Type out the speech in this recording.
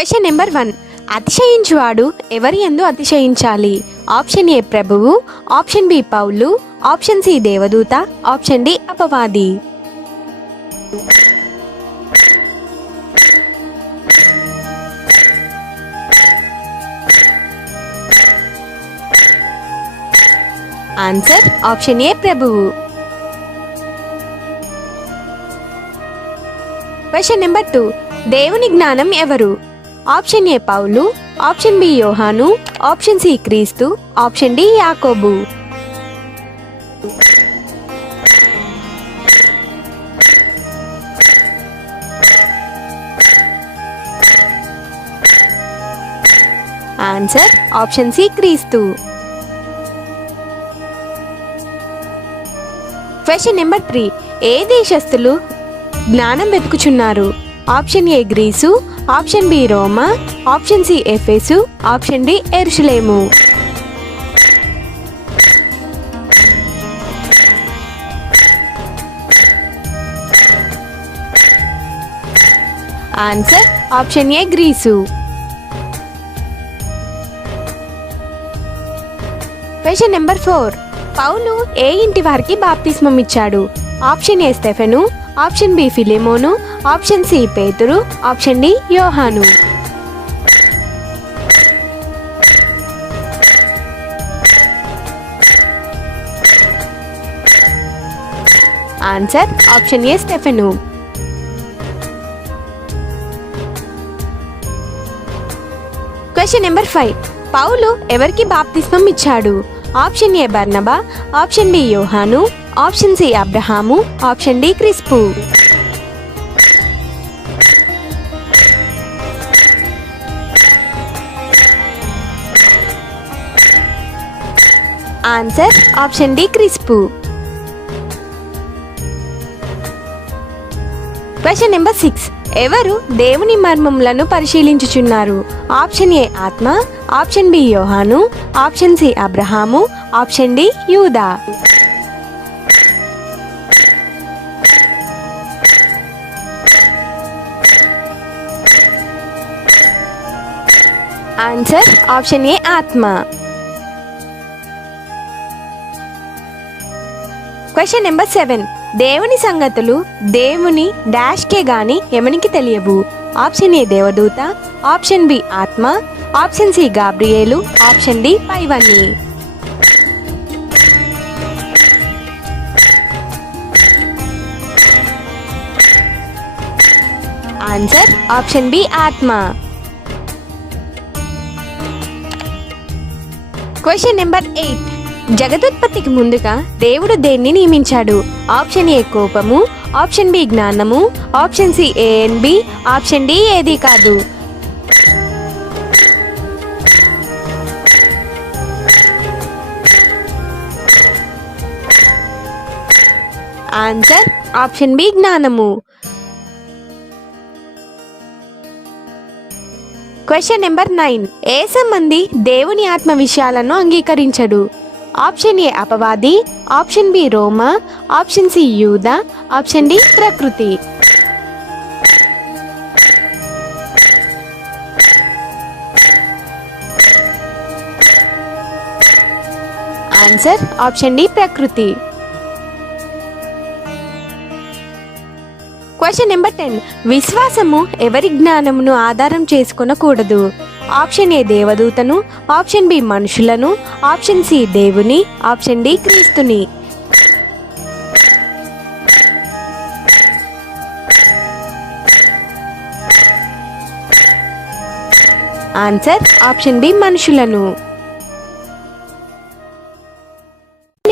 Question number one. అతిశయించువాడు ఎవరి ఎందు అతిశయించాలి? Option A ప్రభువు ఆప్షన్ బి పౌలు ఆప్షన్ సి దేవదూత ఆప్షన్ డి అపవాది. ఆన్సర్ ఆప్షన్ ఏ ప్రభువు. Question number two. దేవుని జ్ఞానం ఎవరు? ఆప్షన్ ఏ పౌలు ఆప్షన్ బి యోహాను ఆప్షన్ సి క్రీస్తు ఆప్షన్ డి యాకోబు. ఆన్సర్ ఆప్షన్ సి క్రీస్తు. క్వశ్చన్ నెంబర్ త్రీ ఏ దేశస్థులు జ్ఞానం వెతుకుచున్నారు? ఆప్షన్ ఏ గ్రీసు ఆప్షన్ బి రోమా ఆప్షన్ సి ఎఫెసు ఆప్షన్ డి ఎరుషులేము. Answer option A Greece. Question number four. పౌలు ఏ ఇంటి వారికి బాప్తిస్మం ఇచ్చాడు ఆప్షన్ ఏ స్టెఫెను ఆప్షన్ బి ఫిలిమోను ఆప్షన్ సి పేతురు ఆప్షన్ డి యోహాను. Answer option A Stephen. Question number five. పౌలు ఎవరికి బాప్తిస్మం ఇచ్చాడు? ఆప్షన్ ఏ బర్నబా ఆప్షన్ బి యోహాను ఆప్షన్ సి అబ్రహాము ఆప్షన్ డి క్రిస్పు. Answer option D క్రిస్పు. Question number six. ఎవరు దేవుని మర్మములను పరిశీలించుచున్నారు? ఆప్షన్ ఏ ఆత్మ ఆప్షన్ బి యోహాను ఆప్షన్ సి అబ్రహాము ఆప్షన్ డి యూదా. ఆన్సర్ ఆప్షన్ ఏ ఆత్మ క్వశ్చన్ నెంబర్ సెవెన్ దేవుని సంగతులు దేవుని డాష్కే గాని ఎవనికి తెలియవు. ఆప్షన్ ఏ దేవదూత. ఆప్షన్ బి ఆత్మ. ఆప్షన్ సి గాబ్రియేలు. ఆప్షన్ డి పైవన్నీ. ఆన్సర్ ఆప్షన్ బి ఆత్మ. Question number eight. జగదుత్పత్తికి ముందుగా దేవుడు దేన్ని నియమించాడు? ఆప్షన్ ఏ కోపము ఆప్షన్ బి జ్ఞానము option C A and B option D ఏది కాదు. ఆన్సర్ ఆప్షన్ బి జ్ఞానము. క్వశ్చన్ నెంబర్ నైన్ ఏ సంబంధి దేవుని ఆత్మ విషయాలను అంగీకరించడు? ఆప్షన్ ఏ అపవాది. ఆప్షన్ బి రోమా. ఆప్షన్ సి యూద. ఆప్షన్ డి ప్రకృతి. ఆన్సర్ ఆప్షన్ డి ప్రకృతి. Question number ten. విశ్వాసము ఎవరి జ్ఞానమును ఆధారం చేసుకొనకూడదు. ఆప్షన్ ఏ దేవదూతను ఆప్షన్ బి మనుషులను ఆప్షన్ సి దేవుని ఆప్షన్ డి క్రీస్తుని. ఆన్సర్ ఆప్షన్ బి మనుషులను.